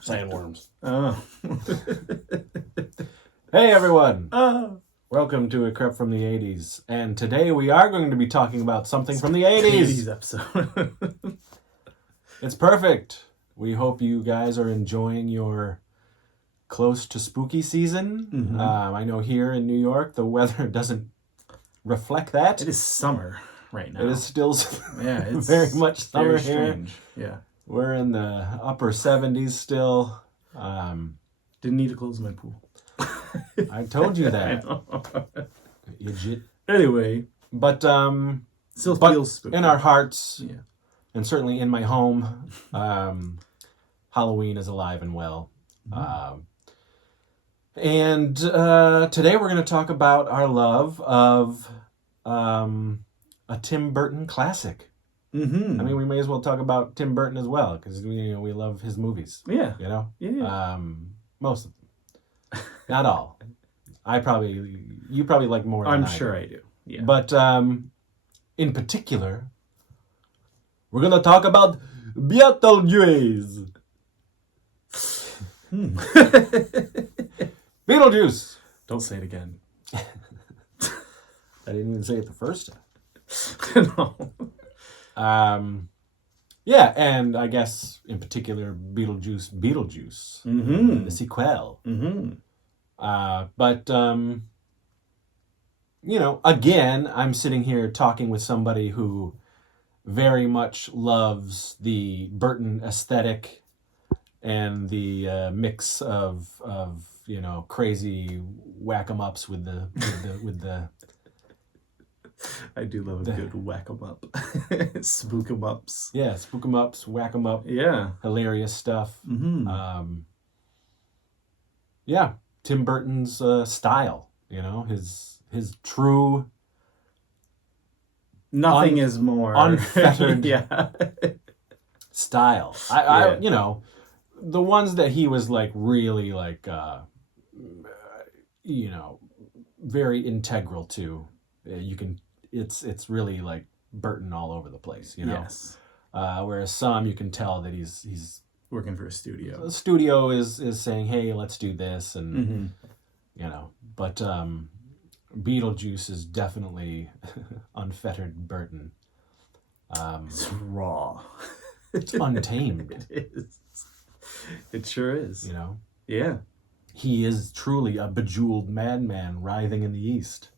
Sandworms. Oh. Hey everyone! Oh. Welcome to A Crep from the 80s. And today we are going to be talking about something from the 80s 80s. episode. It's perfect. We hope you guys are enjoying your close to spooky season. Mm-hmm. I know here in New York the weather doesn't reflect that. It is summer right now. It is still it's very much summer very here. strange. Yeah. We're in the upper 70s still. Didn't need to close my pool. I told you I that. know. Idiot. Anyway, But still but feels spooky. in our hearts, Yeah. and certainly in my home, Halloween is alive and well. And today we're going to talk about our love of a Tim Burton classic. Mm-hmm. I mean, we may as well talk about Tim Burton as well, because we love his movies. Yeah. You know? Yeah. Most of them. Not all. You probably like more than I'm I sure do. I do. Yeah. But in particular, we're going to talk about Beetlejuice. Beetlejuice. Don't say it again. I didn't even say it the first time. No. Yeah, and I guess in particular Beetlejuice, Mm-hmm. the sequel. Mm-hmm. But again, I'm sitting here talking with somebody who very much loves the Burton aesthetic and the mix of crazy whack-em-ups with the I do love a good whack 'em up. Spook 'em ups. yeah, spook 'em ups, whack 'em up, Yeah. hilarious stuff. Mm-hmm. Yeah, Tim Burton's style, his true Nothing is more unfettered yeah. style. Yeah. The ones that he was like really like very integral to. It's really like Burton all over the place, Yes. Whereas some you can tell that he's Working for a studio. the studio is saying, hey, let's do this, and Mm-hmm. but Beetlejuice is definitely unfettered Burton. It's raw. It's untamed. It is. It sure is. Yeah. He is truly a bejeweled madman writhing in the east.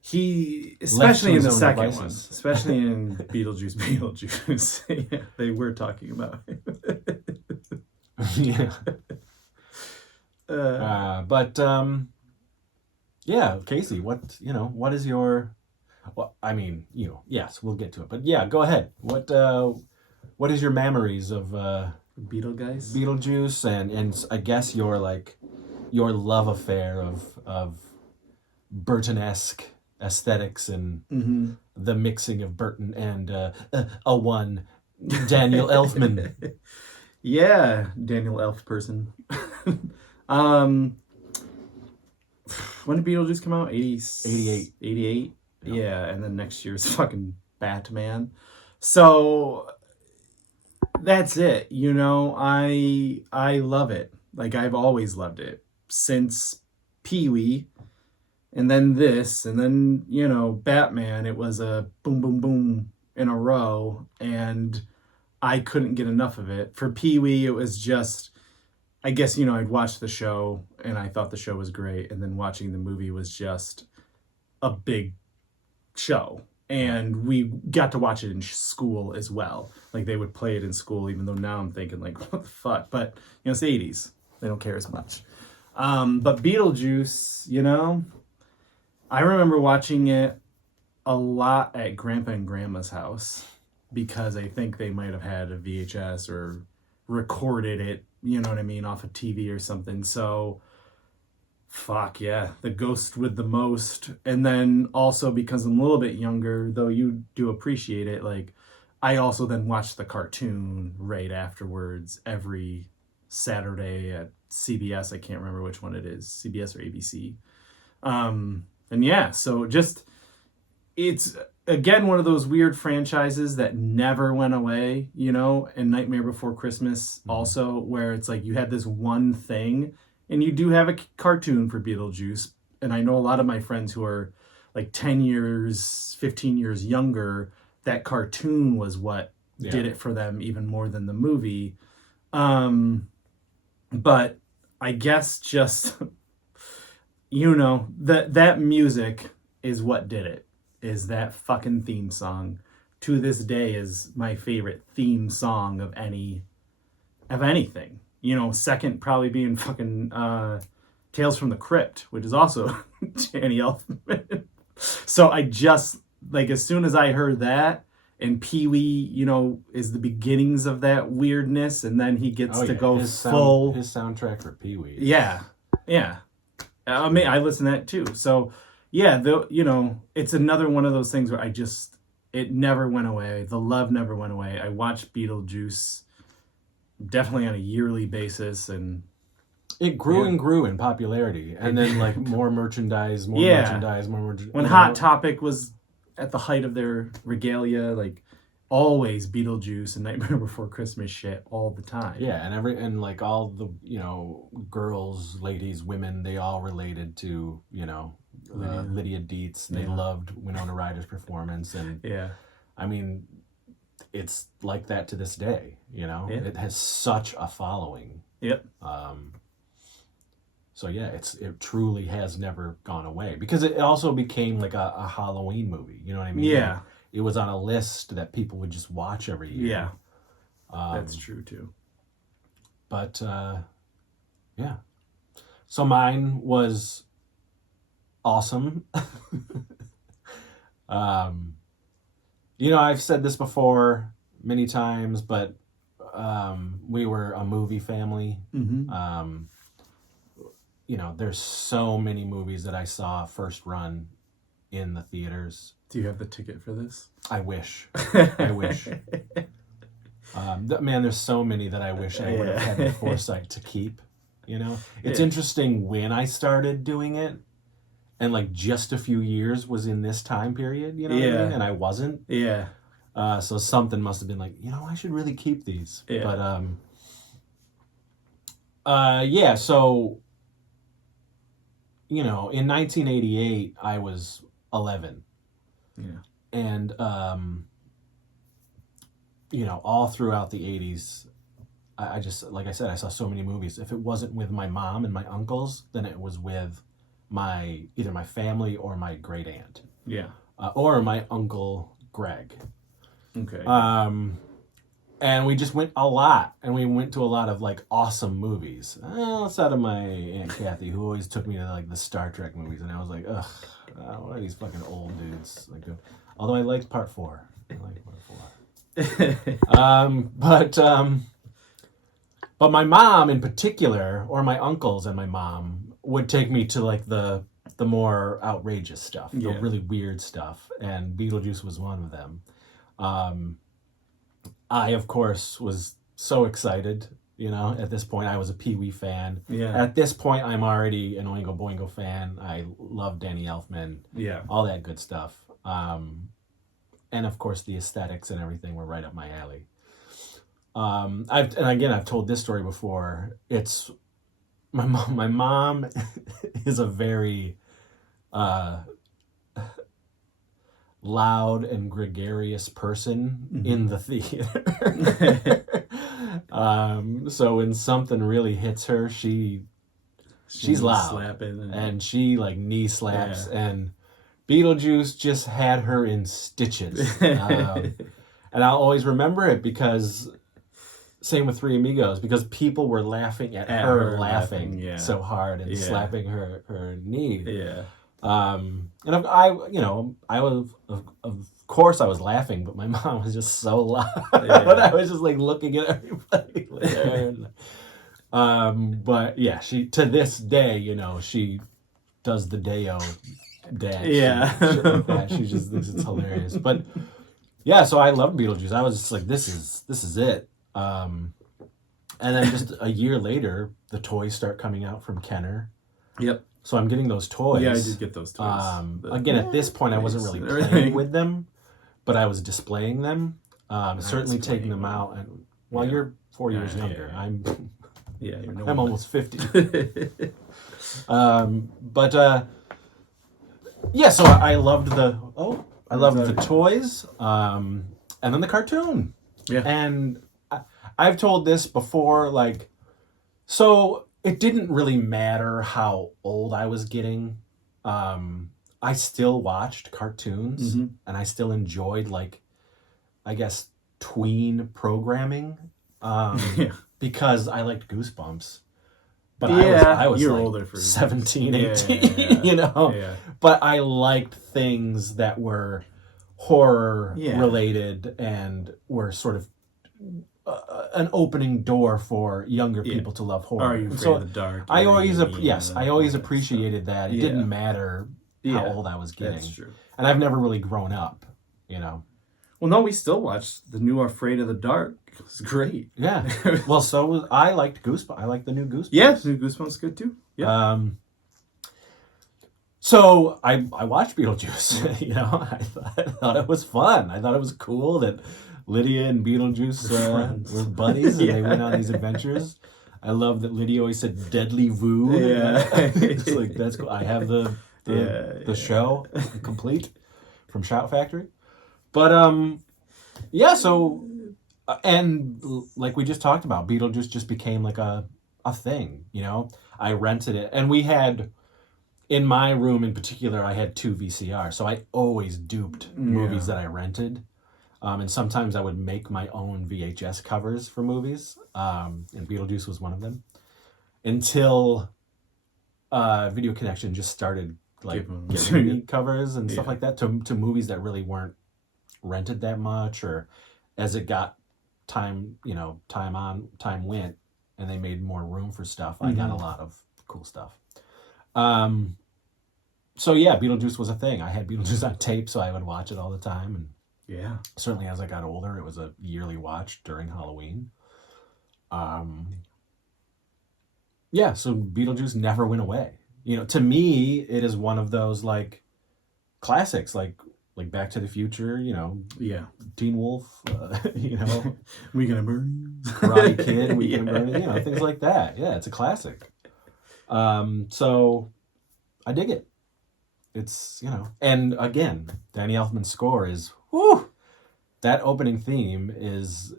He, especially in the his own second devices. one, especially in Beetlejuice, yeah, they were talking about him. Yeah. Yeah, Casey, what is your? Well, I mean, yes, we'll get to it, but yeah, go ahead. What is your memories of Beetlejuice, and I guess your love affair of Burton-esque aesthetics and the mixing of Burton and a one Daniel Elfman. Yeah, Daniel Elf person. When did Beetlejuice come out? 88. 88? Yeah, and then next year's fucking Batman. So that's it. I love it. Like, I've always loved it since Pee-wee, and then this, and then Batman. It was a boom boom boom in a row, and I couldn't get enough of it. For Pee-wee, it was just, I guess, I'd watched the show and I thought the show was great, and then watching the movie was just a big show. And we got to watch it in school as well. Like, they would play it in school, even though now I'm thinking, like, what the fuck? But, it's the 80s. They don't care as much. But Beetlejuice, I remember watching it a lot at Grandpa and Grandma's house, because I think they might have had a VHS or recorded it, off of TV or something. So, fuck yeah, the ghost with the most. And then also, because I'm a little bit younger, though you do appreciate it, like, I also then watched the cartoon right afterwards every Saturday at CBS. I can't remember which one it is, CBS or ABC. And yeah, so just, it's again, one of those weird franchises that never went away, you know, and Nightmare Before Christmas also, where it's like you had this one thing, and you do have a cartoon for Beetlejuice. And I know a lot of my friends who are like 10 years, 15 years younger, that cartoon was what did it for them even more than the movie. But I guess just, you know, that music is what did it. Is that fucking theme song. To this day is my favorite theme song of anything. You know, second probably being fucking Tales from the Crypt, which is also Danny Elfman. So I just, like, as soon as I heard that, and Pee-wee, you know, is the beginnings of that weirdness, and then he gets to go full... His soundtrack for Pee-wee. Yeah. I mean, I listen to that too. So, yeah, you know, it's another one of those things where it never went away. The love never went away. I watched Beetlejuice definitely on a yearly basis, and it grew and grew in popularity, and then like more merchandise. When Hot Topic was at the height of their regalia, like always Beetlejuice and Nightmare Before Christmas shit all the time. Yeah, and like all the, you know, girls, ladies, women, they all related to, you know, Lydia Dietz. They loved Winona Ryder's performance, and I mean, it's like that to this day. You know, it has such a following. Yep. So yeah, it truly has never gone away, because it also became like a Halloween movie. You know what I mean? Yeah. It was on a list that people would just watch every year. Yeah. That's true too. But yeah. So mine was awesome. You know, I've said this before many times, but we were a movie family. Mm-hmm. You know, there's so many movies that I saw first run in the theaters. Do you have the ticket for this? I wish. I wish. Man, there's so many that I wish I would have had the foresight to keep. You know, it's interesting when I started doing it, and like just a few years was in this time period. You know what I mean? And I wasn't. Yeah. So something must have been like, you know, I should really keep these. Yeah. But yeah. So, you know, in 1988, I was 11. Yeah. And, you know, all throughout the 80s, I just, like I said, I saw so many movies. If it wasn't with my mom and my uncles, then it was with either my family or my great aunt. Yeah. Or my uncle Greg. Okay. And we just went a lot, and we went to a lot of like awesome movies. Outside of my Aunt Kathy, who always took me to like the Star Trek movies, and I was like, ugh, what are these fucking old dudes like? Although I liked Part 4. But my mom in particular, or my uncles and my mom, would take me to like the more outrageous stuff, the really weird stuff, and Beetlejuice was one of them. I, of course, was so excited, you know, at this point. I was a Pee-wee fan. Yeah. At this point, I'm already an Oingo Boingo fan. I love Danny Elfman. Yeah. All that good stuff. And, of course, the aesthetics and everything were right up my alley. I've told this story before. It's my mom is a very loud and gregarious person in the theater. So when something really hits her, she's loud, slapping and she like knee slaps, and Beetlejuice just had her in stitches. And I'll always remember it because same with Three Amigos, because people were laughing at her laughing so hard and slapping her knee. Yeah. And I was, of course I was laughing, but my mom was just so loud. I was just like looking at everybody with her. But yeah, she, to this day, you know, she does the Deo dance. Yeah. Shit like that. She just thinks it's hilarious. But yeah, so I loved Beetlejuice. I was just like, this is it. And then just a year later, the toys start coming out from Kenner. Yep. So I'm getting those toys. Yeah, I did get those toys. Again, at this point, I wasn't really playing with them. but I was displaying them. Certainly taking them displaying out. And well, Yeah. you're 4 years Yeah, younger. yeah. I'm Yeah, you're no I'm one. almost 50. But yeah, so I loved the toys, and then the cartoon. Yeah. And I've told this before, like, so it didn't really matter how old I was getting. I still watched cartoons, and I still enjoyed, like, I guess, tween programming, Yeah. because I liked Goosebumps. But Yeah, I was you're like older for 17, Yeah, 18, you know? Yeah. But I liked things that were horror Yeah. related and were sort of an opening door for younger people to love horror. Are you And afraid so of the dark? I always, Are you yes, I all always that appreciated that. It Yeah. didn't matter how Yeah, old I was getting. That's true. And I've never really grown up, you know? Well, no, we still watch the new Afraid of the Dark. It's great. Yeah. Well, I liked Goosebumps. I liked the new Goosebumps. Yeah, new Goosebumps good too. Yeah. So I watched Beetlejuice. You know, I thought it was fun. I thought it was cool that Lydia and Beetlejuice were buddies and they went on these adventures. I love that Lydia always said "deadly voo." Yeah. It's like, that's cool. I have the show complete from Shout Factory, but yeah. So and like we just talked about, Beetlejuice just became like a thing. You know, I rented it, and we had. In my room in particular, I had 2 VCR, so I always duped movies that I rented. And sometimes I would make my own VHS covers for movies, and Beetlejuice was one of them. Until Video Connection just started like giving me covers and stuff like that to movies that really weren't rented that much, or as it got time went, and they made more room for stuff. I got a lot of cool stuff. So yeah, Beetlejuice was a thing. I had Beetlejuice on tape, so I would watch it all the time. And yeah, certainly as I got older, it was a yearly watch during Halloween. Yeah, so Beetlejuice never went away. You know, to me, it is one of those like classics, like Back to the Future. You know, Teen Wolf. You know, We Gonna Burn You, Karate Kid. We Gonna Burn You. You know, things like that. Yeah, it's a classic. So I dig it. It's, you know, and again, Danny Elfman's score is, whoo, that opening theme is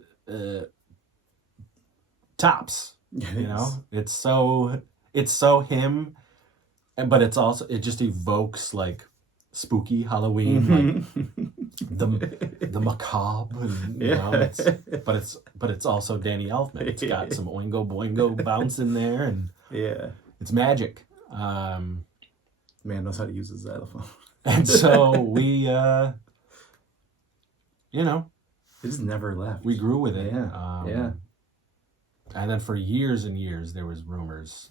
tops. You know, it's so him, but it just evokes like spooky Halloween, like the macabre, and, you know, but it's also Danny Elfman. It's got some Oingo Boingo bounce in there, and it's magic. Man knows how to use a xylophone. And so we, you know, it just never left. We grew with it. Yeah. And then for years and years, there was rumors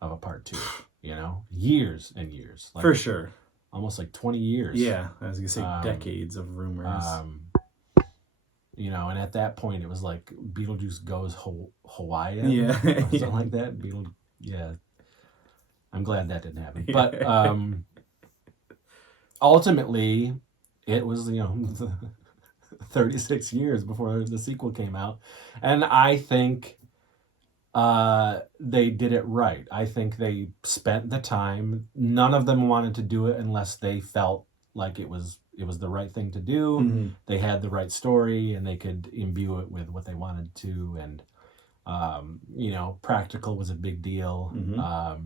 of a part 2. You know, years and years. Like, for sure. Almost like 20 years. Yeah, I was gonna say decades of rumors. You know, and at that point, it was like Beetlejuice goes Hawaiian. Yeah. Or something like that. Yeah. I'm glad that didn't happen. But ultimately, it was, you know, 36 years before the sequel came out. And I think they did it right. I think they spent the time. None of them wanted to do it unless they felt like it was the right thing to do. They had the right story, and they could imbue it with what they wanted to. And you know, practical was a big deal.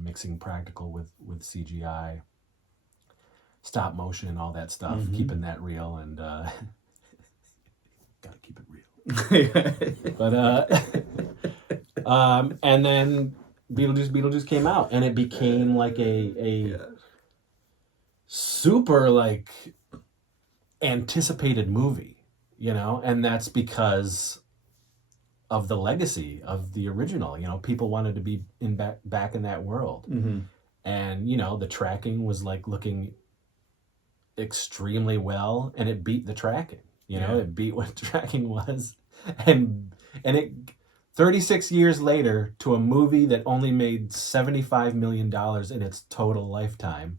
Mixing practical with CGI, stop motion, all that stuff, keeping that real, and gotta keep it real. But and then Beetlejuice came out, and it became like a super like anticipated movie, you know, and that's because of the legacy of the original. You know, people wanted to be back in that world. And you know, the tracking was like looking extremely well, and it beat the tracking. You know, it beat what tracking was, and it 36 years later to a movie that only made $75 million in its total lifetime.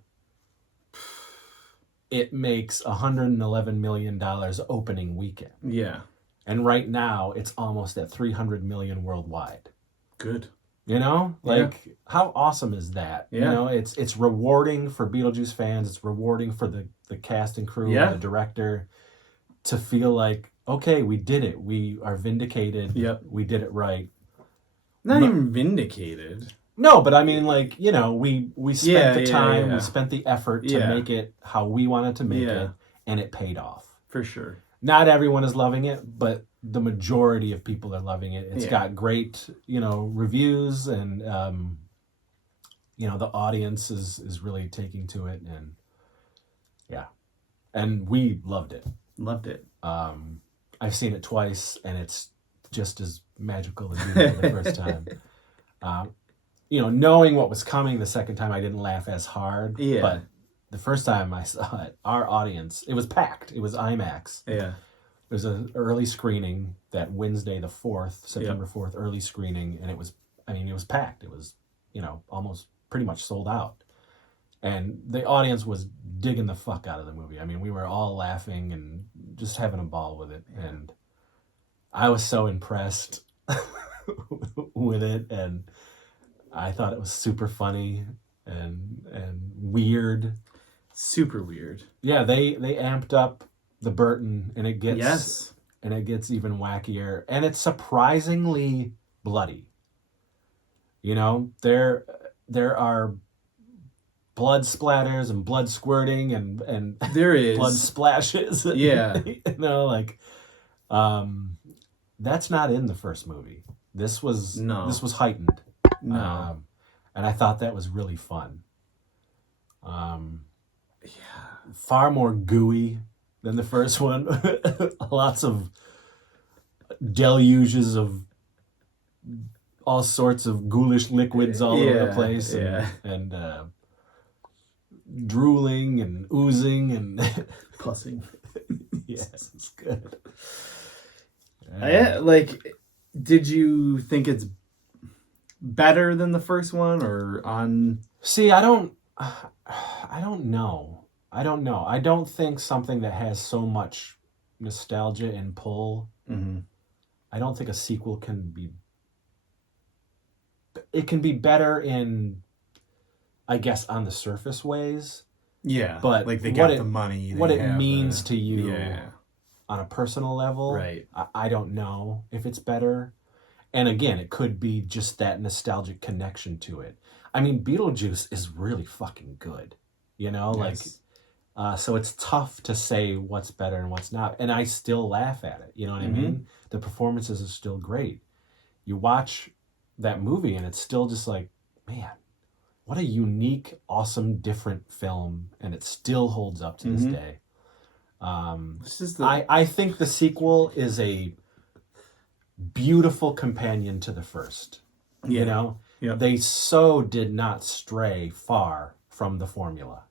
it makes $111 million opening weekend. Yeah. And right now, it's almost at 300 million worldwide. Good. You know, like how awesome is that? Yeah. You know, it's rewarding for Beetlejuice fans. It's rewarding for the cast and crew and the director to feel like, okay, we did it. We are vindicated. Yep. We did it right. Not even vindicated. No, but I mean, like, you know, we spent the time, yeah. we spent the effort to make it how we wanted to make it, and it paid off. For sure. Not everyone is loving it, but the majority of people are loving it. It's got great, you know, reviews, and you know, the audience is really taking to it, and and we loved it. Loved it. I've seen it twice, and it's just as magical as you did the first time. You know, knowing what was coming the second time, I didn't laugh as hard. Yeah. But the first time I saw it, our audience, it was packed. It was IMAX. Yeah. It was an early screening that Wednesday, the 4th, September 4th, early screening. And it was packed. It was, you know, almost pretty much sold out. And the audience was digging the fuck out of the movie. I mean, we were all laughing and just having a ball with it. And I was so impressed with it. And I thought it was super funny and weird. Super weird. Yeah, they amped up the Burton, and it gets even wackier, and it's surprisingly bloody. You know, there are blood splatters and blood squirting and there is blood splashes. Yeah. You know, like that's not in the first movie. This was heightened. No. And I thought that was really fun. Far more gooey than the first one. Lots of deluges of all sorts of ghoulish liquids all over the place. And drooling and oozing and pussing. Yes, it's good. Did you think it's better than the first one, or on? See, I don't know. I don't think something that has so much nostalgia and pull. Mm-hmm. I don't think a sequel can be. It can be better in, I guess, on the surface ways. Yeah, but like they got the money. What it means to you Yeah. on a personal level, right? I don't know if it's better. And again, it could be just that nostalgic connection to it. I mean, Beetlejuice is really fucking good, you know? Yes. Like, so it's tough to say what's better and what's not. And I still laugh at it, you know what I mean? The performances are still great. You watch that movie and it's still just like, man, what a unique, awesome, different film. And it still holds up to this day. I think the sequel is a beautiful companion to the first. You know, they so did not stray far from the formula.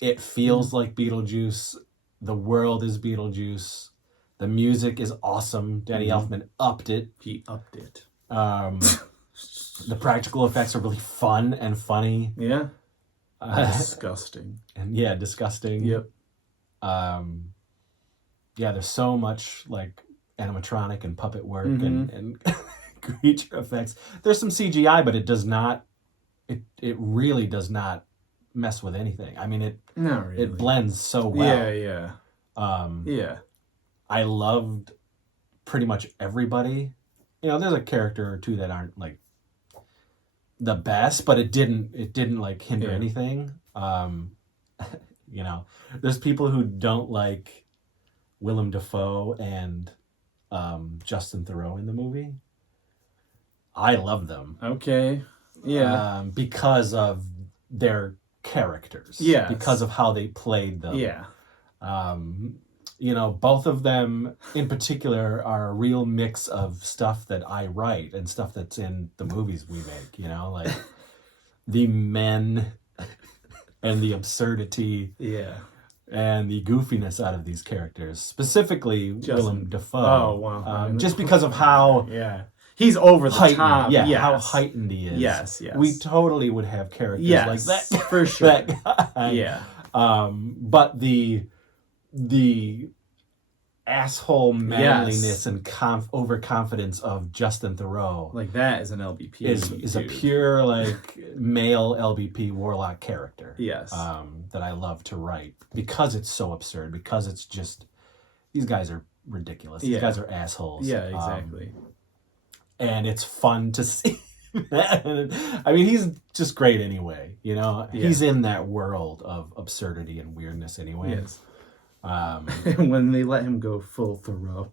It feels like Beetlejuice. The world is Beetlejuice. The music is awesome. Danny Elfman upped it. He upped it. The practical effects are really fun and funny. Yeah. Disgusting. And disgusting. Yep. There's so much like animatronic and puppet work and creature effects. There's some CGI, but it does not. It really does not mess with anything. I mean, not really. It blends so well. Yeah. I loved pretty much everybody. You know, there's a character or two that aren't like the best, but it didn't like hinder anything. You know, there's people who don't like Willem Dafoe and Justin Theroux in the movie. I love them. Okay. Yeah. Because of their characters. Yeah. Because of how they played them. Yeah. You know, both of them in particular are a real mix of stuff that I write and stuff that's in the movies we make, you know, like the men and the absurdity and the goofiness out of these characters, specifically Willem Dafoe. Oh, wow. Just because of how he's over the heightened, top. How heightened he is. Yes. We totally would have characters like that. For sure. That guy. But the asshole manliness and overconfidence of Justin Theroux, like that is an LBP, is a pure like male LBP warlock character. Yes. That I love to write because it's so absurd, because it's just, these guys are ridiculous. These guys are assholes. Yeah, exactly. And it's fun to see. I mean, he's just great anyway, you know? Yeah. He's in that world of absurdity and weirdness anyway. Yes. When they let him go full Thoreau.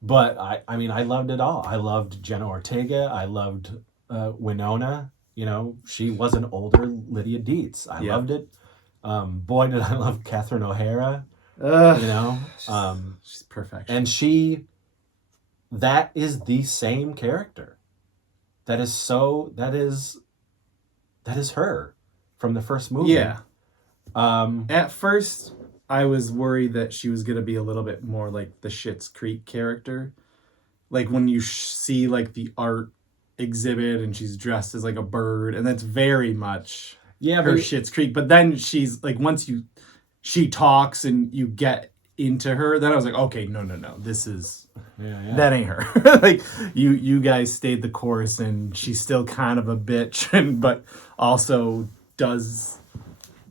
But I mean, I loved it all. I loved Jenna Ortega. I loved Winona. You know, she was an older Lydia Dietz. I loved it. Boy, did I love Catherine O'Hara. You know, she's perfection. And that is the same character. That is her from the first movie. Yeah. At first, I was worried that she was gonna be a little bit more like the Schitt's Creek character, like when you see like the art exhibit and she's dressed as like a bird, and that's very much her Schitt's Creek. But then she's like, once she talks and you get into her, then I was like, okay, no, this is that ain't her. Like you guys stayed the course, and she's still kind of a bitch, but also does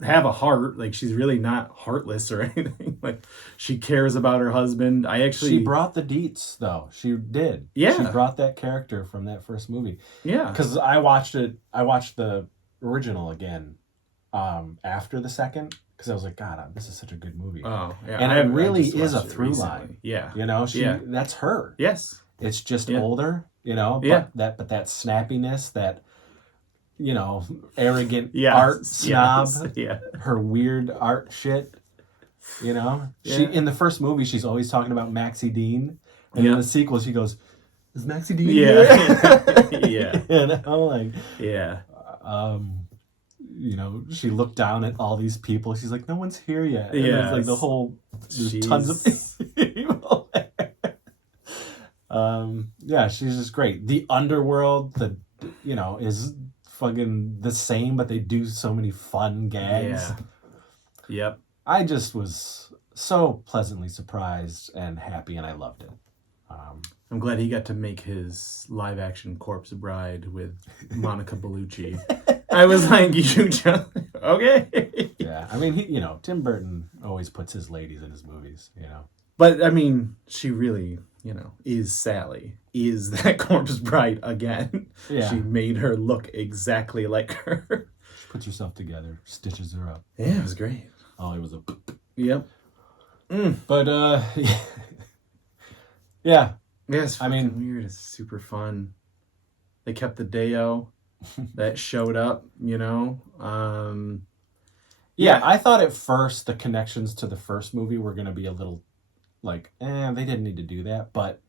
have a heart. Like, she's really not heartless or anything. Like, she cares about her husband. She brought the deets though. She did. Yeah. She brought that character from that first movie. Yeah. Because I watched the original again after the second, because I was like, God, this is such a good movie. Oh, yeah. And it really is a through line. Yeah. You know, that's her. Yes. It's just older, you know, but that snappiness, that, you know, arrogant art snob, her weird art shit, you know. She in the first movie, she's always talking about Maxie Dean, and in the sequel she goes, "Is Maxie Dean here?" Yeah. And I'm like, you know, she looked down at all these people. She's like, no one's here yet. And there's like there's tons of people there. She's just great. The underworld, you know, is fucking the same, but they do so many fun gags. Yep. I just was so pleasantly surprised and happy, and I loved it. I'm glad he got to make his live action Corpse Bride with Monica Bellucci. I was like, you just okay. Yeah, I mean, you know, Tim Burton always puts his ladies in his movies, you know. But I mean, she really, you know, is Sally, is that Corpse Bride again. Yeah. She made her look exactly like her. She puts herself together, stitches her up. Yeah, it was great. Oh, it was a... Yep. But, yeah. Yeah, it's weird. It's super fun. They kept the Deo that showed up, you know. Yeah, I thought at first the connections to the first movie were going to be a little like, they didn't need to do that, but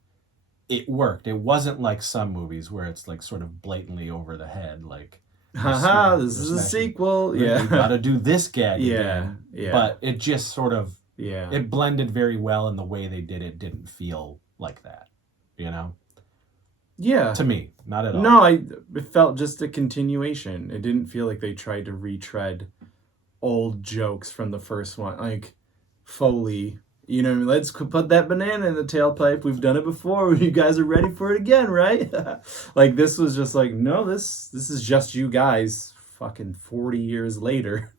it worked. It wasn't like some movies where it's like sort of blatantly over the head, like, haha, this is a sequel. Yeah, you gotta do this gag again. Yeah. But it just sort of, it blended very well, and the way they did it didn't feel like that, you know. Yeah. To me, not at all. No, it felt just a continuation. It didn't feel like they tried to retread old jokes from the first one. Like Foley, you know, let's put that banana in the tailpipe. We've done it before. You guys are ready for it again, right? Like, this was just like, no, this is just you guys fucking 40 years later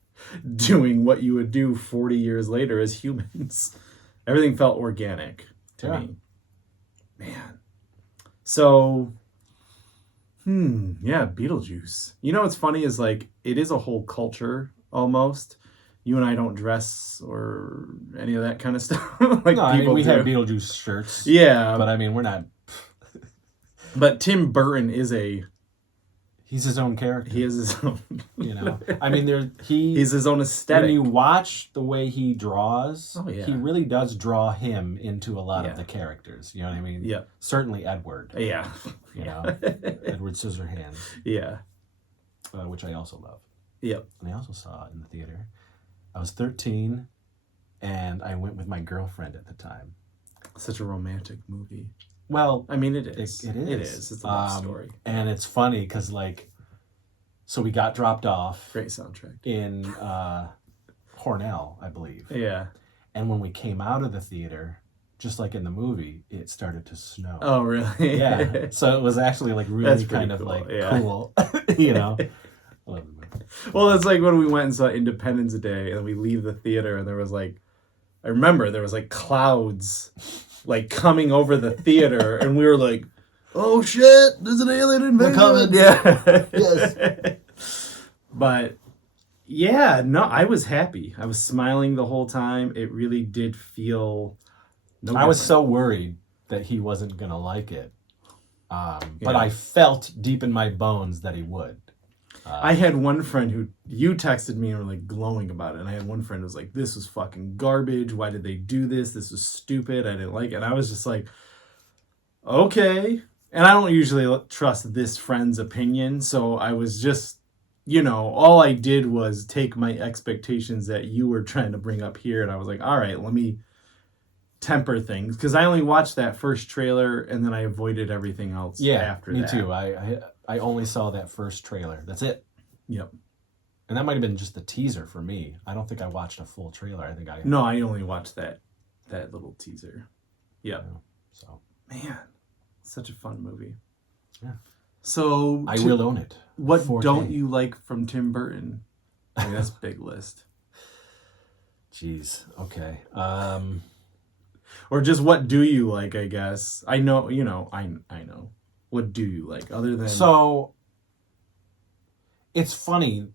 doing what you would do 40 years later as humans. Everything felt organic to me. Man. So, Beetlejuice. You know what's funny is, like, it is a whole culture almost. You and I don't dress or any of that kind of stuff. Like, no, I mean, we have Beetlejuice shirts. Yeah. But I mean, we're not. But Tim Burton is he's his own character. He is his own. You know, I mean, he's his own aesthetic. When you watch the way he draws, he really does draw him into a lot of the characters. You know what I mean? Yeah. Certainly Edward. Yeah. You know, Edward Scissorhands. Yeah. Which I also love. Yep. And I also saw it in the theater. I was 13, and I went with my girlfriend at the time. Such a romantic movie. Well, I mean, it is. It is. It is. It's a love story. And it's funny because, like, So we got dropped off Great soundtrack. in Hornell, I believe. Yeah. And when we came out of the theater, just like in the movie, it started to snow. Oh, really? Yeah. So it was actually like really kind of cool. like Yeah. cool, you know. I love the movie. Well, it's like when we went and saw Independence Day and we leave the theater and there was like, I remember there was like clouds like coming over the theater and we were like, oh shit, there's an alien invasion. We're coming. Yeah. Yes. But yeah, no, I was happy. I was smiling the whole time. It really did feel no I was different. so worried that he wasn't going to like it. But Yeah. I felt deep in my bones that he would. I had one friend who, you texted me and were like glowing about it. And I had one friend who was like, this was fucking garbage. Why did they do this? This was stupid. I didn't like it. And I was just like, okay. And I don't usually trust this friend's opinion. So I was just, you know, all I did was take my expectations that you were trying to bring up here. And I was like, all right, let me temper things. Because I only watched that first trailer and then I avoided everything else after me that. too. I only saw that first trailer. That's it. Yep. And that might have been just the teaser for me. I don't think I watched a full trailer. I think I... No, I only watched that little teaser. Yep. So Man, such a fun movie. Yeah. So I will own it. What 4K. don't you like from Tim Burton? I mean, that's a big list. Jeez. Okay. Or just what do you like, I guess. I know, you know, I know. What do you like other than So it's funny.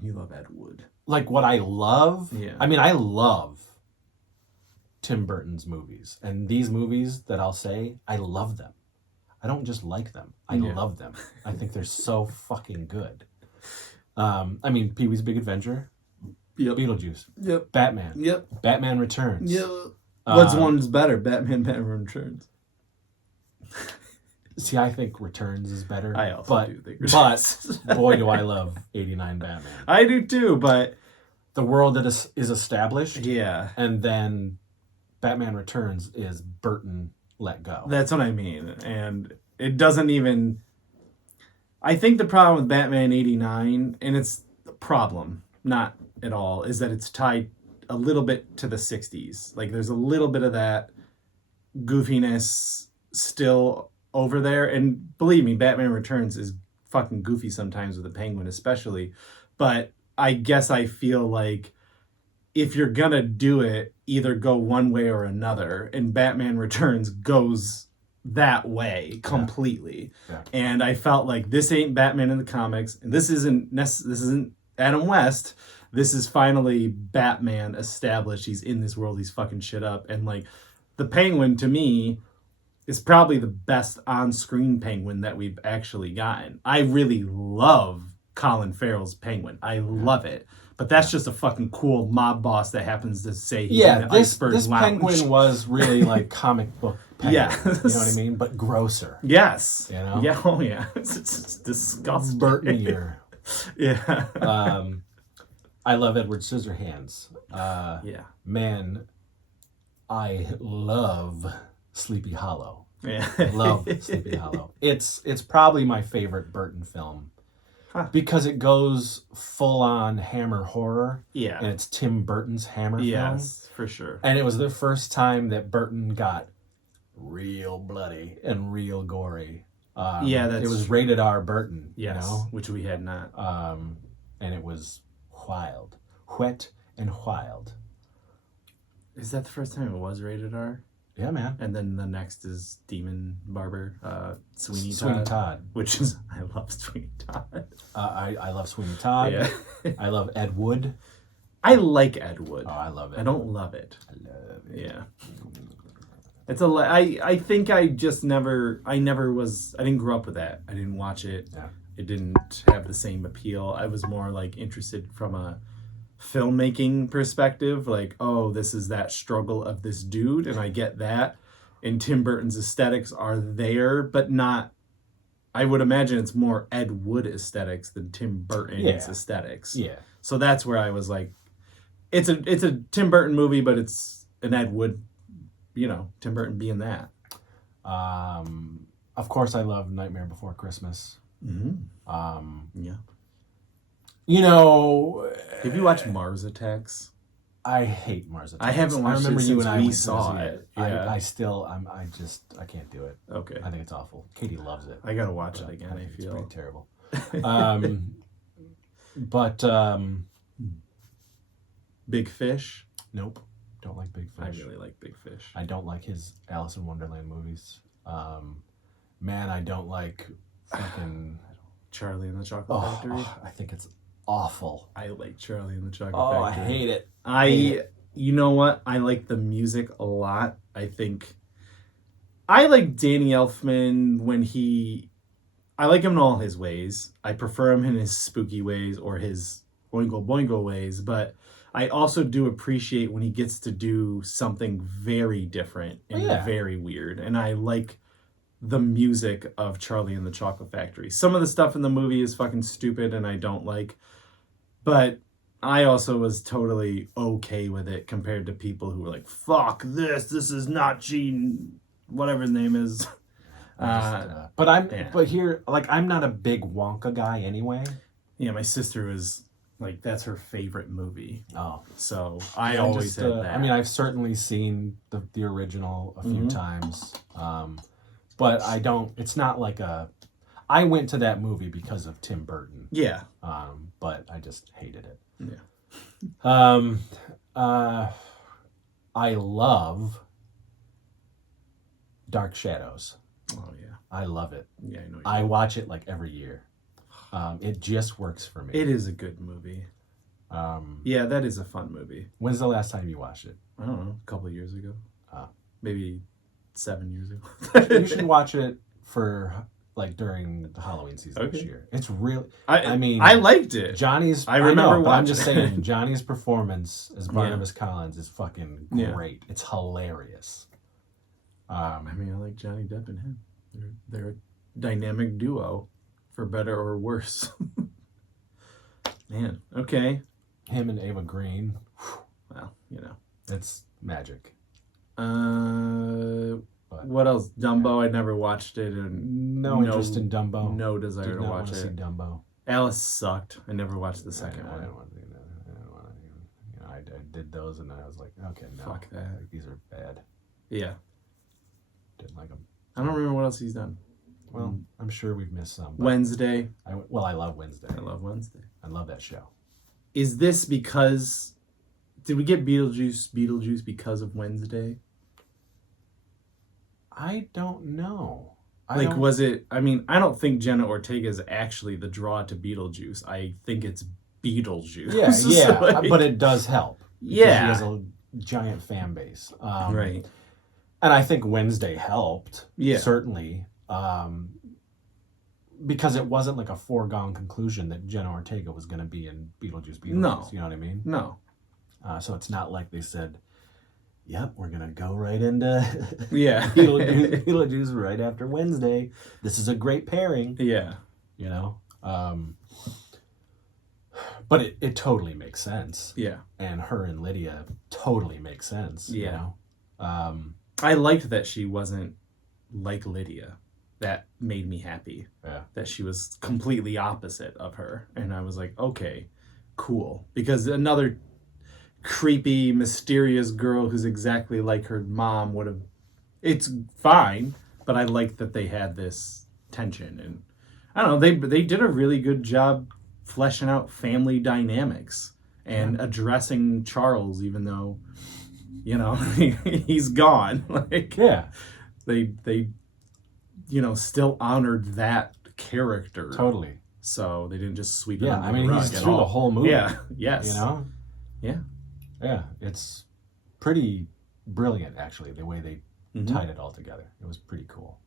you love Ed Wood? Like what I love. Yeah. I mean, I love Tim Burton's movies, and these movies that I'll say, I love them. I don't just like them. I love them. I think they're so fucking good. I mean, Pee-wee's Big Adventure. Yep. Beetlejuice. Yep. Batman. Yep. Batman Returns. Yep. What's one's better? Batman Returns. See, I think Returns is better. I also do think Returns. But boy, do I love 89 Batman. I do too, but The world that is established, yeah. and then Batman Returns is Burton let go. That's what I mean. And it doesn't even... I think the problem with Batman 89, and it's the problem, not at all, is that it's tied a little bit to the 60s. Like, there's a little bit of that goofiness still over there. And believe me, Batman Returns is fucking goofy sometimes with the Penguin especially. But I guess I feel like if you're gonna do it, either go one way or another. And Batman Returns goes that way completely. Yeah. And I felt like this ain't Batman in the comics, and this isn't Adam West. This is finally Batman established. He's in this world. He's fucking shit up. And like the Penguin to me is probably the best on-screen Penguin that we've actually gotten. I really love Colin Farrell's Penguin. I love it. But that's just a fucking cool mob boss that happens to say he's in the Iceberg this Lounge. Penguin was really like comic book Penguin. Yeah. You know what I mean? But grosser. Yes. You know? Yeah, oh yeah. It's disgusting. Burtonier. Yeah. I love Edward Scissorhands. Yeah. Man, I love Sleepy Hollow. Yeah. Love Sleepy Hollow. It's probably my favorite Burton film. Because it goes full on Hammer horror. Yeah. And it's Tim Burton's Hammer film. Yes, for sure. And it was the first time that Burton got real bloody and real gory. It was rated R Burton. Yes, you know? which we had not. And it was wild. Wet and wild. Is that the first time it was rated R? Yeah, man. And then the next is Demon Barber, Sweeney Todd. Which is, I love Sweeney Todd. I love Sweeney Todd. Yeah. I love Ed Wood. I like Ed Wood. Oh, I love it. I don't love it. I love it. Yeah. It's I think I just I didn't grow up with that. I didn't watch it. Yeah. It didn't have the same appeal. I was more like interested from a filmmaking perspective, like, oh, this is that struggle of this dude, and I get that. And Tim Burton's aesthetics are there, but not. I would imagine it's more Ed Wood aesthetics than Tim Burton's aesthetics. Yeah. So that's where I was like, it's a Tim Burton movie, but it's an Ed Wood, Tim Burton being that. Of course, I love Nightmare Before Christmas. Yeah. You know, Have you watched Mars Attacks? I hate Mars Attacks. I haven't watched it since we went to saw see it. Yeah. I can't do it. Okay. I think it's awful. Katie loves it. I gotta watch it again. I It's feel pretty terrible. But Big Fish. nope, don't like Big Fish. I really like Big Fish. I don't like his Alice in Wonderland movies. Man, I don't like fucking Charlie and the Chocolate Factory. I think it's awful. I like Charlie and the Chocolate Factory. I hate it. You know what? I like the music a lot. I think I like Danny Elfman I like him in all his ways. I prefer him in his spooky ways or his boingo boingo ways, but I also do appreciate when he gets to do something very different and very weird. And I like the music of Charlie and the Chocolate Factory. Some of the stuff in the movie is fucking stupid and I don't like, but I also was totally okay with it compared to people who were like, fuck this is not Gene, whatever his name is. But here, like, I'm not a big Wonka guy anyway. Yeah, my sister was like, that's her favorite movie. Oh. So I always had that. I mean, I've certainly seen the original a few times. But it's not like I went to that movie because of Tim Burton. Yeah. But I just hated it. Yeah. I love Dark Shadows. Oh yeah. I love it. Yeah, I know. I watch it like every year. It just works for me. It is a good movie. Yeah, that is a fun movie. When's the last time you watched it? I don't know, a couple of years ago. Maybe 7 years ago. You should watch it for like during the Halloween season this year. It's really. I mean, I liked it. Johnny's. I remember watching. I'm just saying, Johnny's performance as Barnabas Collins is fucking great. It's hilarious. I mean, I like Johnny Depp and him. They're a dynamic duo, for better or worse. Man, okay. Him and Ava Green. Well, you know, it's magic. What else? Dumbo. I never watched it, and no interest in Dumbo. No desire to watch it. See Dumbo. Alice sucked. I never watched the second one. I didn't want to. I did those, and then I was like, okay, no, fuck that. Like, these are bad. Yeah. Didn't like them. I don't remember what else he's done. Well, I'm sure we've missed some. Wednesday. I love Wednesday. I love Wednesday. I love that show. Is this because... Did we get Beetlejuice because of Wednesday? I don't know. Was it... I mean, I don't think Jenna Ortega is actually the draw to Beetlejuice. I think it's Beetlejuice. Yeah, like, but it does help. Yeah. She has a giant fan base. Right. And I think Wednesday helped. Yeah. Certainly. Because it wasn't like a foregone conclusion that Jenna Ortega was going to be in Beetlejuice. No. You know what I mean? No. So it's not like they said, yep, we're going to go right into Beetlejuice right after Wednesday. This is a great pairing. Yeah. You know? But it totally makes sense. Yeah. And her and Lydia totally make sense. Yeah. You know? I liked that she wasn't like Lydia. That made me happy. Yeah. That she was completely opposite of her. And I was like, okay, cool. Because another creepy, mysterious girl who's exactly like her mom would have... It's fine, but I like that they had this tension. And I don't know, they did a really good job fleshing out family dynamics and addressing Charles, even though, you know, he's gone. Like, yeah. They you know, still honored that character. Totally. So they didn't just sweep it under the rug. He's through the whole movie. Yeah. Yes. You know? Yeah. Yeah. It's pretty brilliant, actually, the way they tied it all together. It was pretty cool.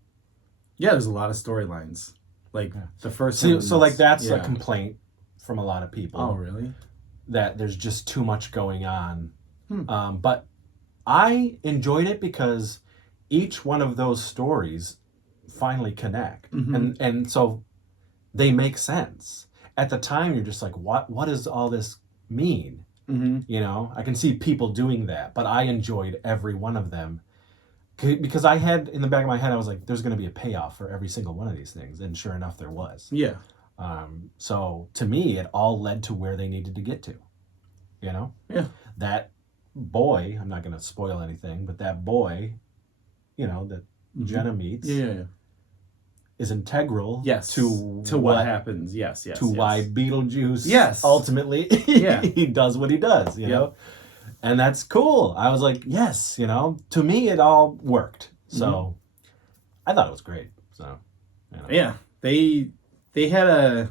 Yeah, there's a lot of storylines. Like the first so like that's a complaint from a lot of people. Oh, really? That there's just too much going on. But I enjoyed it because each one of those stories finally connect, and so they make sense. At the time, you're just like, what does all this mean? You know, I can see people doing that, but I enjoyed every one of them because I had in the back of my head, I was like, there's going to be a payoff for every single one of these things. And sure enough, there was. Yeah. So to me, it all led to where they needed to get to, you know? Yeah. That boy, I'm not going to spoil anything, but that boy, you know, that Jenna meets is integral to what happens. Yes. Why Beetlejuice ultimately he does what he does, you know? And that's cool. I was like, yes, you know, to me it all worked. So I thought it was great. So, you know. Yeah. They had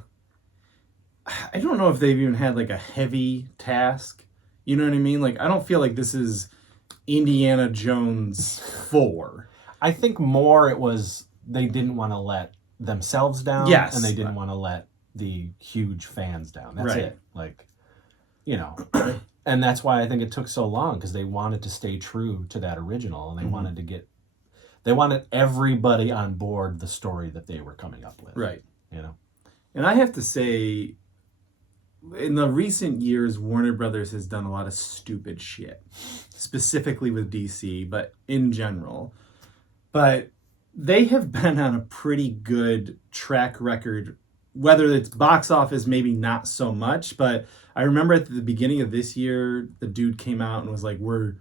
I don't know if they've even had like a heavy task. You know what I mean? Like, I don't feel like this is Indiana Jones 4. I think more it was they didn't want to let themselves down. Yes. And they didn't want to let the huge fans down. That's it. Like, you know. And that's why I think it took so long, because they wanted to stay true to that original, and they wanted everybody on board the story that they were coming up with. Right. You know. And I have to say, in the recent years, Warner Brothers has done a lot of stupid shit, specifically with DC, but in general. But they have been on a pretty good track record, whether it's box office, maybe not so much, but I remember at the beginning of this year, the dude came out and was like, we're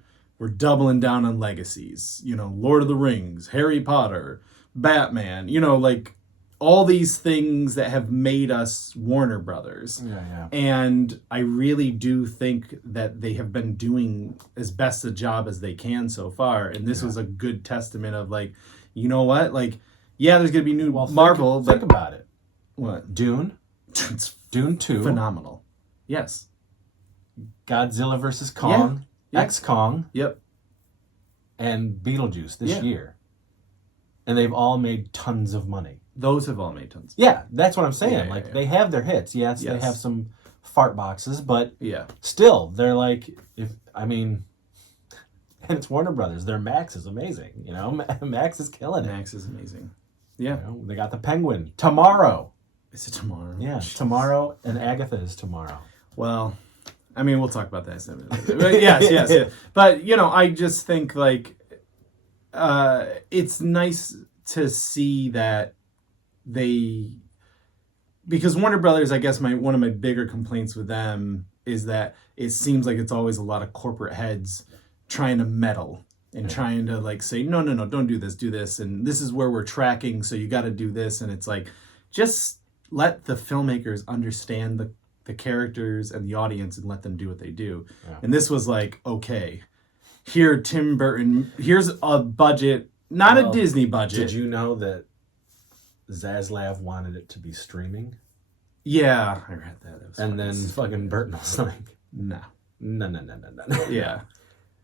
doubling down on legacies, you know, Lord of the Rings, Harry Potter, Batman, you know, like all these things that have made us Warner Brothers. Yeah. And I really do think that they have been doing as best a job as they can so far. And this was a good testament of like, you know what? Like, yeah, there's going to be new Marvel. Think about it. What? Dune. It's Dune 2. Phenomenal. Yes. Godzilla vs. Kong. Yeah. X-Kong. Yep. And Beetlejuice this year. And they've all made tons of money. Those have all made tons. Yeah, that's what I'm saying. They have their hits. Yes, they have some fart boxes, but still, they're like, and it's Warner Brothers. Their Max is amazing. You know, Max is killing it. Max is amazing. Yeah. You know, they got the Penguin tomorrow. Is it tomorrow? Yeah, tomorrow, and Agatha is tomorrow. Well, I mean, we'll talk about that in a minute. But yes. But, you know, I just think, like, it's nice to see that because Warner Brothers, I guess one of my bigger complaints with them is that it seems like it's always a lot of corporate heads trying to meddle and trying to, like, say, no, don't do this, and this is where we're tracking, so you got to do this, and it's like, just let the filmmakers understand the characters and the audience and let them do what they do. Yeah. And this was like, okay, here Tim Burton, here's a budget, not a Disney budget. Did you know that Zaslav wanted it to be streaming? Yeah, I read that. And then fucking Burton was like, no. Yeah.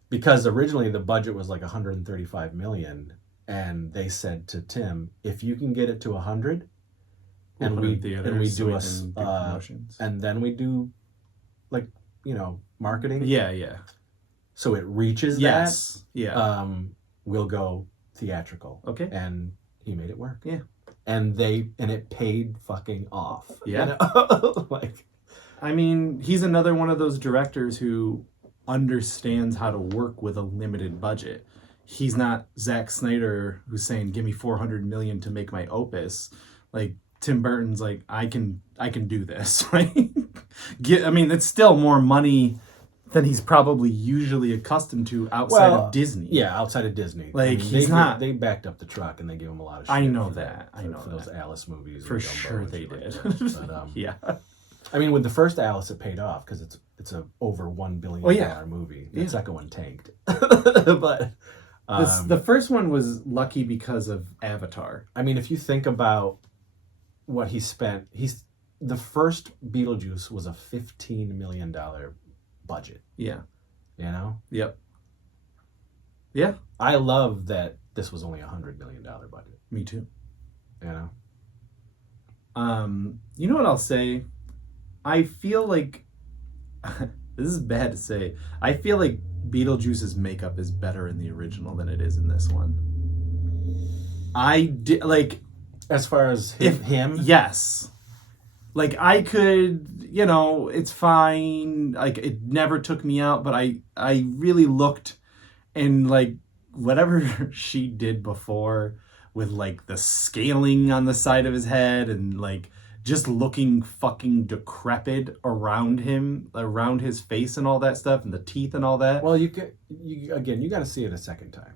Because originally the budget was like 135 million, and they said to Tim, if you can get it to 100, and we do promotions, and then we do, like, you know, marketing. Yeah. So it reaches that. Yeah. We'll go theatrical. Okay. And he made it work. Yeah. And it paid fucking off. Yeah. You know? Like, I mean, he's another one of those directors who understands how to work with a limited budget. He's not Zack Snyder who's saying, give me $400 million to make my opus. Like, Tim Burton's like, I can do this. Right? I mean, it's still more money than he's probably usually accustomed to outside of Disney. Yeah, outside of Disney. Like, they backed up the truck and they gave him a lot of shit. I know for that. For those Alice movies. For sure they did. But, yeah. I mean, with the first Alice, it paid off because it's a over $1 billion movie. The second one tanked. But the first one was lucky because of Avatar. I mean, if you think about what he spent, the first Beetlejuice was a $15 million budget. Yeah. You know? Yep. Yeah. I love that this was only $100 million budget. Me too. You know? You know what I'll say? I feel like this is bad to say. I feel like Beetlejuice's makeup is better in the original than it is in this one. As far as him? Yes. Like, I could, you know, it's fine. Like, it never took me out, but I really looked and, like, whatever she did before with like the scaling on the side of his head and like just looking fucking decrepit around him, around his face and all that stuff, and the teeth and all that. Well, you got to see it a second time.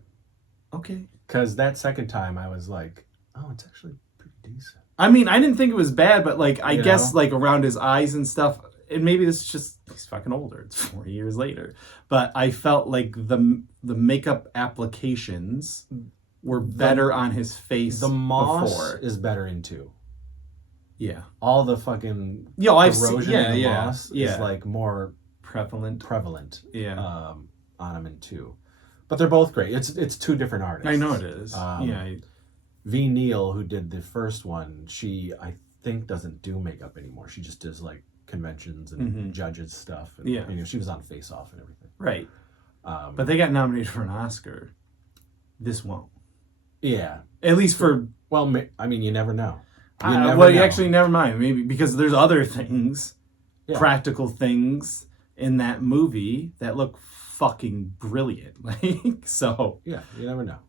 Okay. Because that second time I was like, oh, it's actually pretty decent. I mean, I didn't think it was bad, but like I You guess know? like around his eyes and stuff, and maybe it's just he's fucking older. It's 40 years later, but I felt like the makeup applications were better on his face. The moss before. is better in 2. Yeah. All the fucking I've seen. corrosion Yeah, in the yeah, moss yeah. is like more prevalent. Yeah. On them in 2, but they're both great. It's 2 different artists. I know it is. Yeah. V. Neal, who did the first one, she I think doesn't do makeup anymore. She just does like conventions and judges stuff. And, Yeah. you know, she was on Face Off and everything. Right. But they got nominated for an Oscar. This won't. Yeah. At least for. Well, I mean, you never know. You actually never mind. Maybe because there's other things, practical things in that movie that look fucking brilliant. Like so. Yeah, you never know.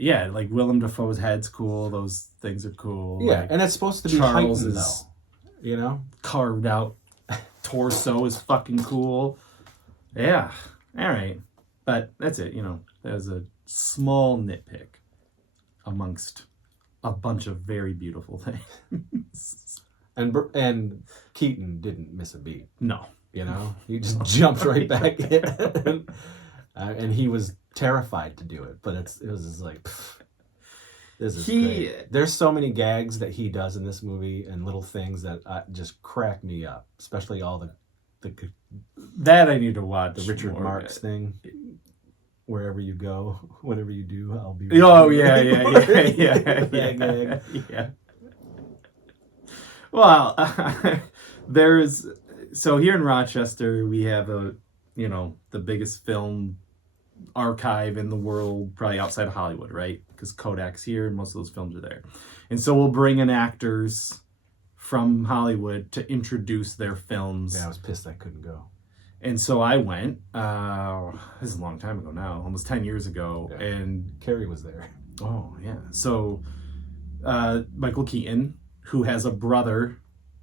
Yeah, like Willem Dafoe's head's cool. Those things are cool. Yeah, like, and it's supposed to be Charles heightened, is though. You know, carved out torso is fucking cool. Yeah. All right, but that's it. You know, there's a small nitpick amongst a bunch of very beautiful things. and Keaton didn't miss a beat. No, you know, he just jumped right back in, and he was terrified to do it. But it was just like, this is great. There's so many gags that he does in this movie and little things that just crack me up, especially all the that I need to watch. The Richard Marx thing. Wherever you go, whatever you do, I'll be. Oh yeah. Well, there's so here in Rochester we have the biggest film archive in the world, probably outside of Hollywood, right? Because Kodak's here and most of those films are there, and so we'll bring in actors from Hollywood to introduce their films. Yeah, I was pissed I couldn't go. And so I went, this is a long time ago now, almost 10 years ago. Yeah. And Carrie was there. Oh, yeah. So Michael Keaton, who has a brother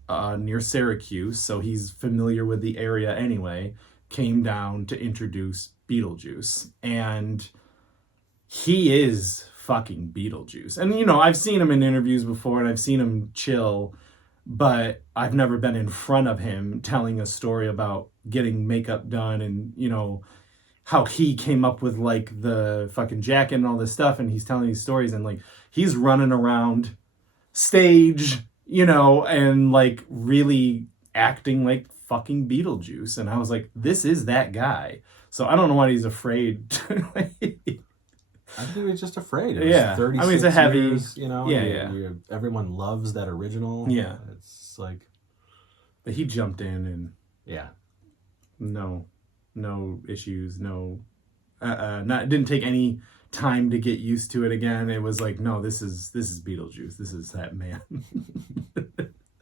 near Syracuse, so he's familiar with the area anyway, came down to introduce Beetlejuice. And he is fucking Beetlejuice. And, I've seen him in interviews before and I've seen him chill, but I've never been in front of him telling a story about getting makeup done and, how he came up with like the fucking jacket and all this stuff. And he's telling these stories and like, he's running around stage, and like really acting like fucking Beetlejuice. And I was like, this is that guy. So I don't know why he's afraid to I think he's just afraid. It was 36 I mean, it's a heavy, years, everyone loves that original. Yeah. It's like, but he jumped in and yeah, no issues, didn't take any time to get used to it again. It was like, no, this is Beetlejuice. This is that man.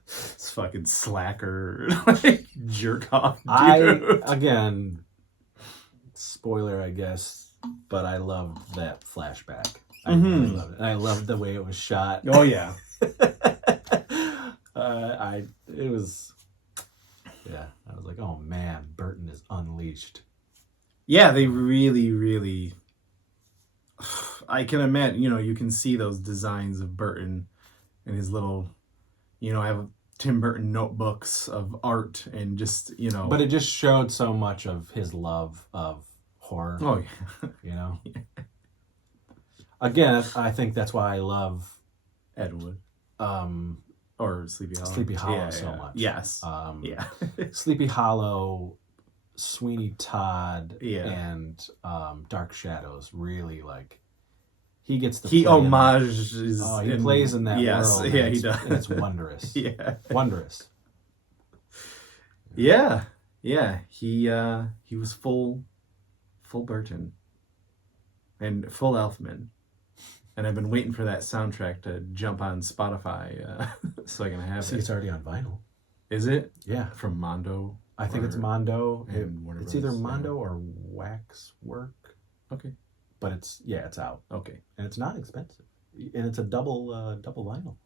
This fucking slacker, like jerk off dude. Again, spoiler, I guess. But I loved that flashback. I really loved it. And I loved the way it was shot. Oh yeah. I was like, oh man, Burton is unleashed. Yeah, they really, really. I can imagine. You can see those designs of Burton and his little. I have Tim Burton notebooks of art and just But it just showed so much of his love of horror. Oh yeah. Again, I think that's why I love Ed Wood. Or Sleepy Hollow. Sleepy Hollow so much. Yes. Yeah. Sleepy Hollow, Sweeney Todd, and Dark Shadows really like he gets the he homages. He plays in that world. Yeah, he does. And it's wondrous. Yeah. Wondrous. Yeah. Yeah. He was full Burton and full Elfman. And I've been waiting for that soundtrack to jump on Spotify so I can have it. It's already on vinyl. Is it? Yeah. From Mondo? I think it's Mondo. And it's either Mondo or Waxwork. Okay. but it's out, Okay. and it's not expensive, and it's a double vinyl.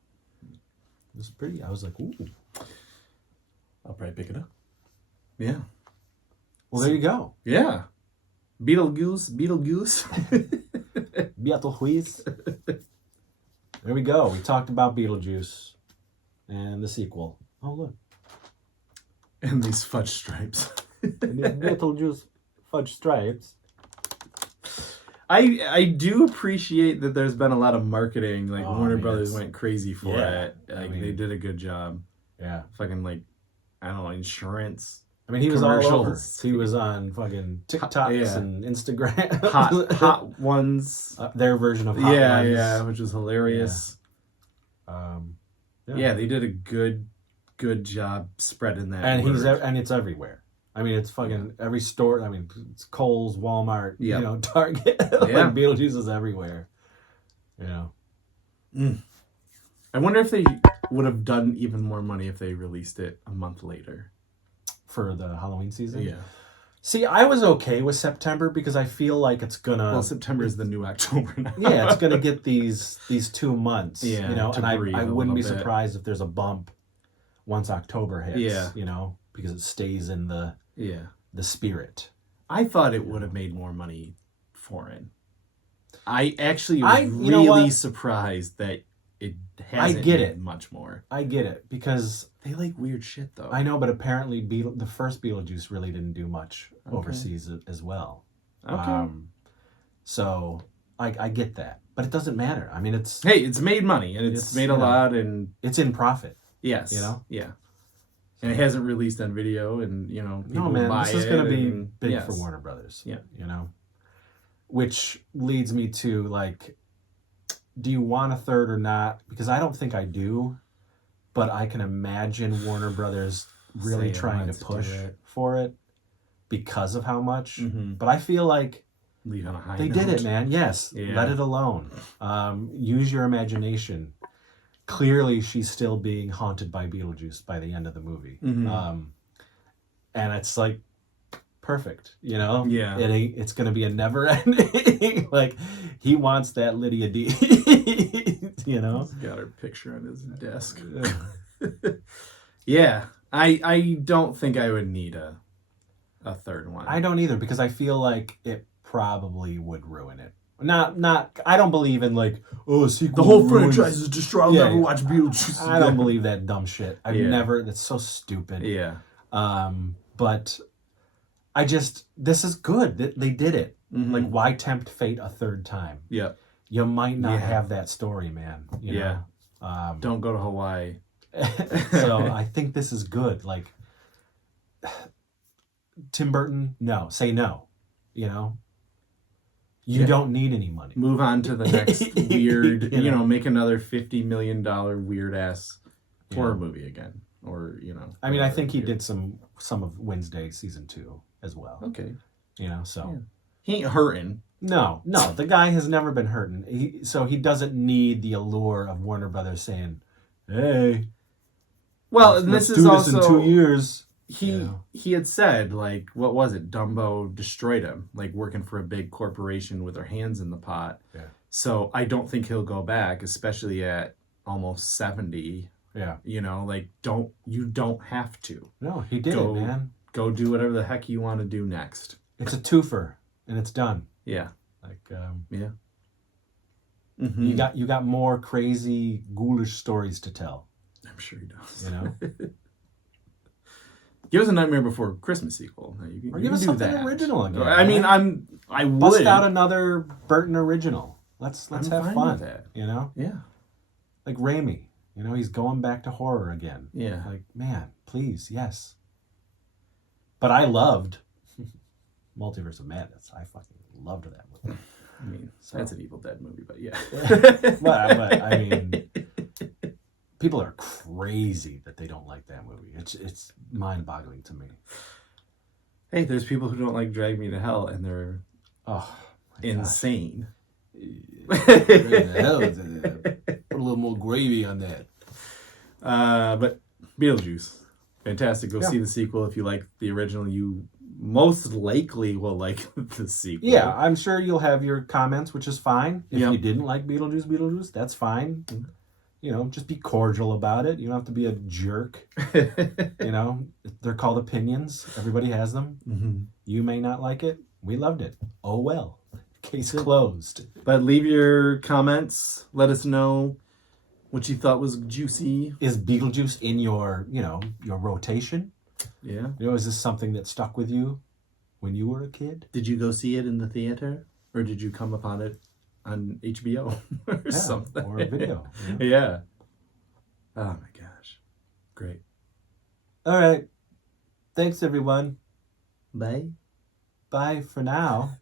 It's pretty. I was like, ooh, I'll probably pick it up. Yeah. Well, there you go. Yeah. Beetlejuice. Beetlejuice. There we go. We talked about Beetlejuice and the sequel. Oh, look. And these fudge stripes. And these Beetlejuice fudge stripes. I do appreciate that there's been a lot of marketing. Like, Oh, Warner man, Brothers went crazy for it. I Like, mean, they did a good job. Yeah. Fucking, like, I don't know, insurance. I mean, he was all over. Commercials. He was on fucking TikToks Yeah. and Instagram. Hot ones. Their version of Hot Ones. Yeah, which was hilarious. Yeah, they did a good job spreading that. and word. and it's everywhere. I mean, it's fucking every store. I mean, it's Kohl's, Walmart, Yep. Target. Like, Beetlejuice is everywhere. I wonder if they would have done even more money if they released it a month later. For the Halloween season. Yeah. See, I was okay with September because I feel like it's gonna. Well, September is the new October now. Yeah, it's gonna get these 2 months. Yeah, and to I breathe a wouldn't be little bit. surprised if there's a bump once October hits. Yeah. Because it stays in the spirit. I thought it would have made more money foreign. I actually was really surprised that it hasn't made much more. I get it because they like weird shit though. I know, but apparently the first Beetlejuice really didn't do much overseas as well. Okay. So I get that, but it doesn't matter. I mean, it's made money and it's made a lot, and it's in profit. Yes. Yeah. And it hasn't released on video, and people no, man, buy this is going to be big yes. for Warner Brothers. Yeah. Which leads me to, like, do you want a third or not? Because I don't think I do, but I can imagine Warner Brothers really trying to push for it because of how much. Mm-hmm. But I feel like leave on a high they note. did it, man. Yes, let it alone. Use your imagination. Clearly, she's still being haunted by Beetlejuice by the end of the movie. Mm-hmm. And it's like perfect, Yeah. It's going to be a never ending. Like, he wants that Lydia D. He's got her picture on his desk. Yeah. I don't think I would need a third one. I don't either, because I feel like it probably would ruin it. Not. I don't believe in, like, sequel. The whole franchise is destroyed. I'll never watch Beetlejuice. I don't believe that dumb shit. I've never. That's so stupid. Yeah. But this is good. They did it. Mm-hmm. Like, why tempt fate a third time? Yeah. You might not have that story, man. You know? Don't go to Hawaii. So I think this is good. Like, Tim Burton, say no. You don't need any money. Move on to the next weird, make another $50 million weird ass horror movie again. Or, I mean, I think he did some of Wednesday season 2 as well. Okay. So. Yeah. He ain't hurting. No, the guy has never been hurting. So he doesn't need the allure of Warner Brothers saying, hey. Well, let's this do is this also in 2 years. He had said, like, what was it? Dumbo destroyed him, like working for a big corporation with their hands in the pot. Yeah. So I don't think he'll go back, especially at almost 70. Yeah. You don't have to. No, he did it, man. Go do whatever the heck you want to do next. It's a twofer, and it's done. Yeah. Like, yeah. Mm-hmm. You got more crazy, ghoulish stories to tell. I'm sure he does. Give us a Nightmare Before Christmas sequel. You give us something original again. I mean, I would bust out another Burton original. Let's have fun. With that. Yeah. Like Raimi. He's going back to horror again. Yeah. Like, man, please, yes. But I loved Multiverse of Madness. I fucking loved that movie. I mean, that's an Evil Dead movie, but yeah. but I mean, people are crazy that they don't like that movie. It's mind-boggling to me. Hey, there's people who don't like Drag Me to Hell, and they're insane. Put a little more gravy on that. But Beetlejuice, fantastic. Go see the sequel if you like the original. You most likely will like the sequel. Yeah, I'm sure you'll have your comments, which is fine. If Yep. you didn't like Beetlejuice, that's fine. You know, just be cordial about it. You don't have to be a jerk. You know, they're called opinions. Everybody has them. Mm-hmm. You may not like it. We loved it. Oh well. Case closed. But leave your comments. Let us know what you thought was juicy. Is Beetlejuice in your, your rotation? Yeah. You know, is this something that stuck with you when you were a kid? Did you go see it in the theater? Or did you come upon it on HBO or something? Or a video. Yeah. Oh my gosh. Great. All right. Thanks, everyone. Bye. Bye for now.